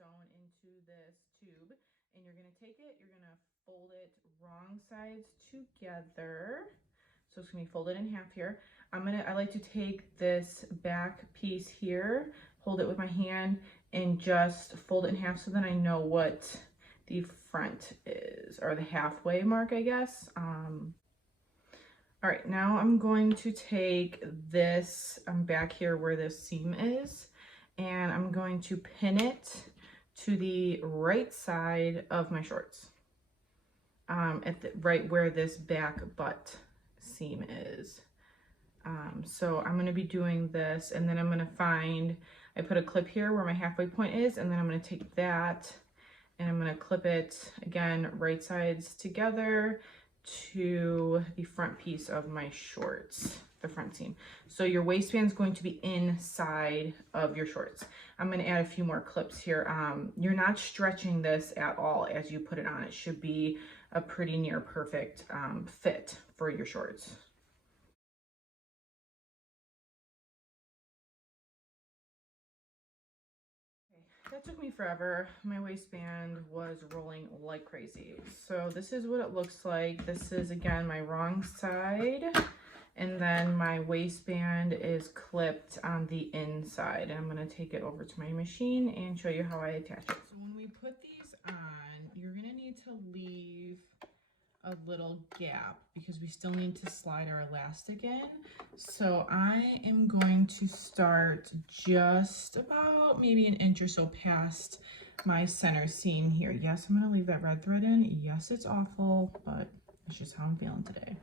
sewn into this tube, and you're gonna take it, you're gonna fold it wrong sides together. So it's gonna be folded in half here. I like to take this back piece here, hold it with my hand, and just fold it in half so then I know what the front is, or the halfway mark, I guess. All right, now I'm going to take this back here where this seam is, and I'm going to pin it to the right side of my shorts, right where this back butt seam is. So I'm going to be doing this, and then I'm going to find, I put a clip here where my halfway point is, and then I'm going to take that and I'm going to clip it again, right sides together to the front piece of my shorts, the front seam. So your waistband is going to be inside of your shorts. I'm going to add a few more clips here. You're not stretching this at all as you put it on. It should be a pretty near perfect fit for your shorts. That took me forever. My waistband was rolling like crazy. So this is what it looks like. This is, again, my wrong side. And then my waistband is clipped on the inside. And I'm going to take it over to my machine and show you how I attach it. So when we put these on, you're going to need to leave a little gap because we still need to slide our elastic in. So I am going to start just about maybe an inch or so past my center seam here. Yes, I'm going to leave that red thread in. Yes, it's awful, but it's just how I'm feeling today.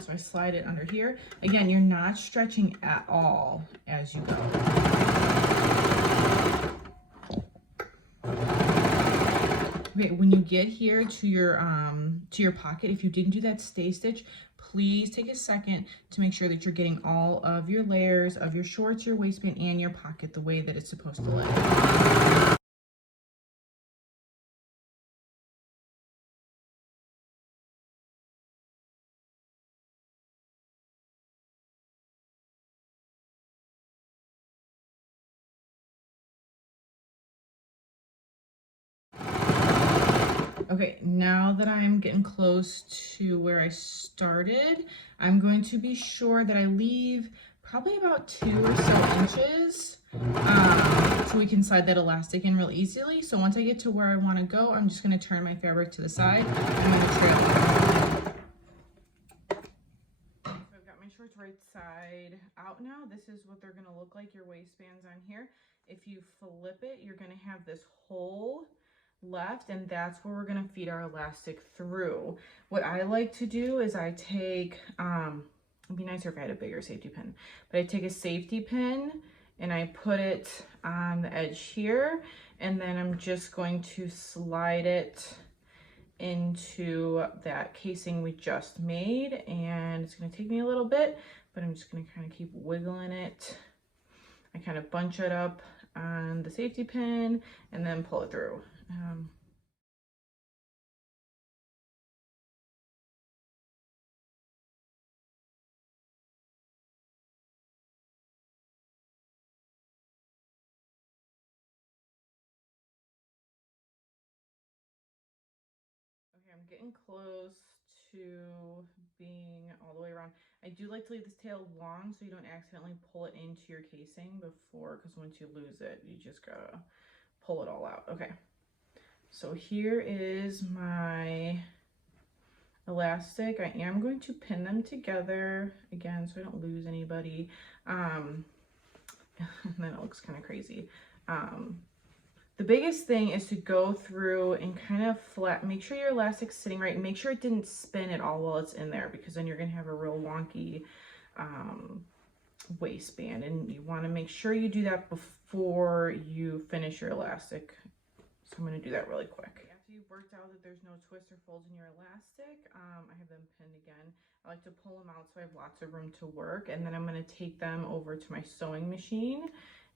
So I slide it under here. Again, you're not stretching at all as you go. Okay, when you get here to your pocket, if you didn't do that stay stitch, please take a second to make sure that you're getting all of your layers of your shorts, your waistband, and your pocket the way that it's supposed to lay. Okay, now that I'm getting close to where I started, I'm going to be sure that I leave probably about 2 or so inches so we can slide that elastic in real easily. So once I get to where I want to go, I'm just going to turn my fabric to the side. I'm going to trail it. So I've got my shorts right side out now. This is what they're going to look like, your waistbands on here. If you flip it, you're going to have this hole left, and that's where we're going to feed our elastic through. What I like to do is I take, it'd be nicer if I had a bigger safety pin, but I take a safety pin and I put it on the edge here, and then I'm just going to slide it into that casing we just made, and it's going to take me a little bit, but I'm just going to kind of keep wiggling it. I kind of bunch it up on the safety pin and then pull it through. Okay, I'm getting close to being all the way around. I do like to leave this tail long so you don't accidentally pull it into your casing before, because once you lose it, you just gotta pull it all out. Okay, so here is my elastic. I am going to pin them together again so I don't lose anybody. And then it looks kind of crazy. The biggest thing is to go through and kind of make sure your elastic's sitting right, and make sure it didn't spin at all while it's in there, because then you're gonna have a real wonky waistband, and you want to make sure you do that before you finish your elastic. So I'm going to do that really quick. After you've worked out that there's no twists or folds in your elastic, I have them pinned again. I like to pull them out so I have lots of room to work, and then I'm going to take them over to my sewing machine.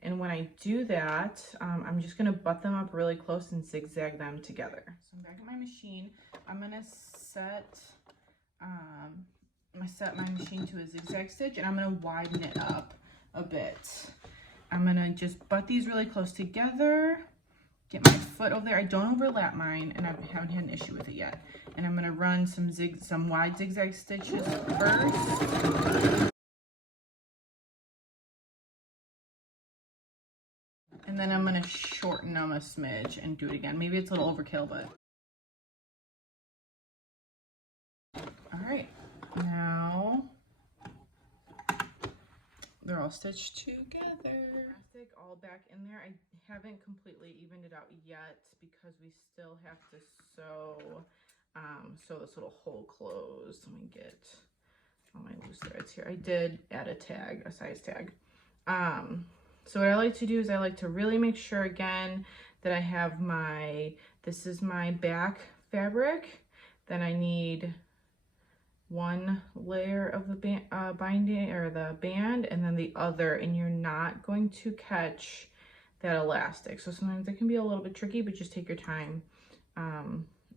And when I do that, I'm just going to butt them up really close and zigzag them together. So I'm back at my machine. I'm going to set my machine to a zigzag stitch, and I'm going to widen it up a bit. I'm gonna just butt these really close together, get my foot over there. I don't overlap mine, and I haven't had an issue with it yet. And I'm gonna run some wide zigzag stitches first. And then I'm gonna shorten them a smidge and do it again. Maybe it's a little overkill, but. All right, now they're all stitched together. Elastic all back in there. I haven't completely evened it out yet because we still have to sew this little hole closed. Let me get all my loose threads here. I did add a size tag. So what I like to do is I like to really make sure again that I have this is my back fabric. Then I need one layer of the binding or the band, and then the other, and you're not going to catch that elastic. So sometimes it can be a little bit tricky, but just take your time. I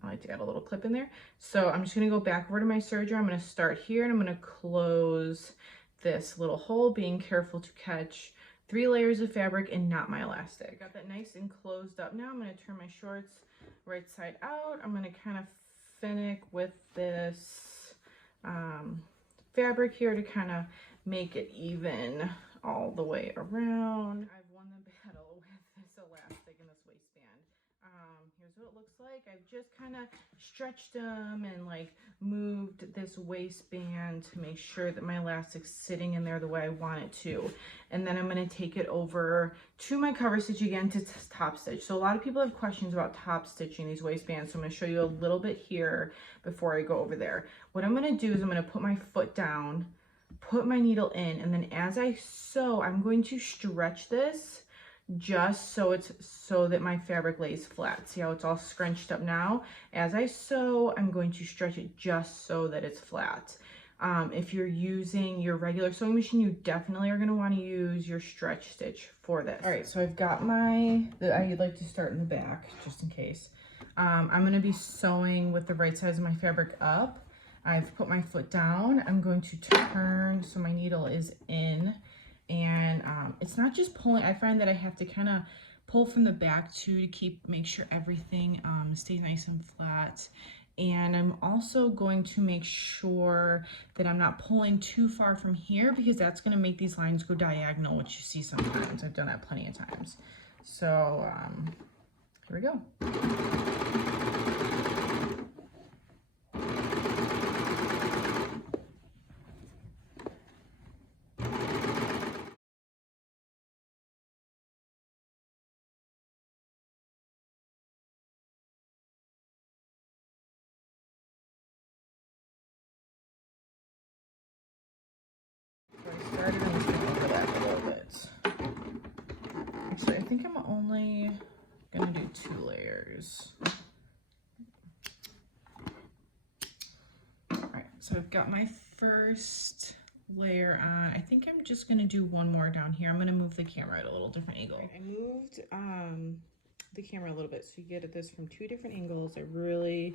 like to add a little clip in there. So I'm just gonna go back over to my serger. I'm gonna start here and I'm gonna close this little hole, being careful to catch 3 layers of fabric and not my elastic. I got that nice and closed up. Now I'm gonna turn my shorts right side out. I'm gonna kind of finick with this fabric here to kind of make it even all the way around. I've won the battle with this elastic and this waistband. Here's what it looks like. I've just kind of stretched them and like moved this waistband to make sure that my elastic's sitting in there the way I want it to. And then I'm going to take it over to my cover stitch again to top stitch. So a lot of people have questions about top stitching these waistbands. So I'm going to show you a little bit here before I go over there. What I'm going to do is I'm going to put my foot down, put my needle in, and then as I sew, I'm going to stretch this just so that my fabric lays flat. See how it's all scrunched up now? As I sew, I'm going to stretch it just so that it's flat. If you're using your regular sewing machine, you definitely are going to want to use your stretch stitch for this. All right, so I've got I like to start in the back just in case. I'm going to be sewing with the right size of my fabric up. I've put my foot down. I'm going to turn so my needle is in. And it's not just pulling. I find that I have to kind of pull from the back too to make sure everything stays nice and flat. And I'm also going to make sure that I'm not pulling too far from here, because that's going to make these lines go diagonal, which you see sometimes. I've done that plenty of times. So here we go. So I started, I'm just gonna overlap a little bit. Actually, I think I'm only gonna do 2 layers. All right, so I've got my first layer on. I think I'm just gonna do 1 more down here. I'm gonna move the camera at a little different angle. I moved the camera a little bit so you get at this from 2 different angles. I really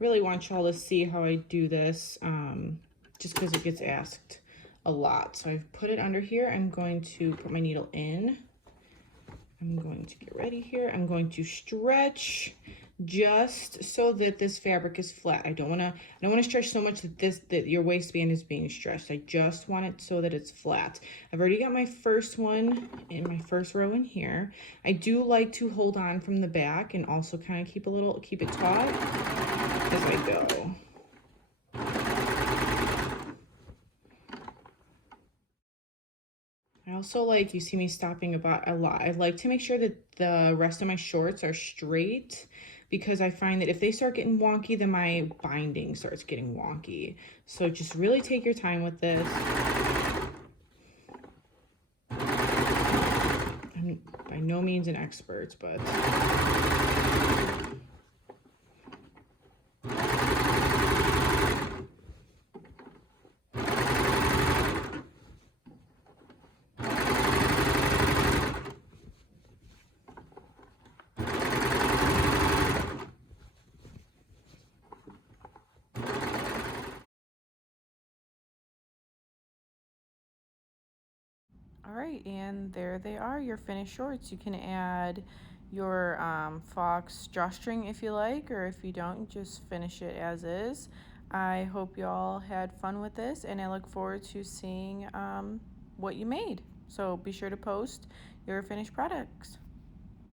want y'all to see how I do this, just because it gets asked a lot. So I've put it under here. I'm going to put my needle in. I'm going to get ready here. I'm going to stretch just so that this fabric is flat. I don't want to stretch so much that your waistband is being stretched. I just want it so that it's flat. I've already got my first one in my first row in here. I do like to hold on from the back and also kind of keep it taut as I go. I also like, you see me stopping about a lot. I like to make sure that the rest of my shorts are straight, because I find that if they start getting wonky, then my binding starts getting wonky. So just really take your time with this. I'm by no means an expert, but All right, and there they are, your finished shorts. You can add your fox drawstring if you like, or if you don't, just finish it as is. I hope you all had fun with this, and I look forward to seeing what you made. So be sure to post your finished products.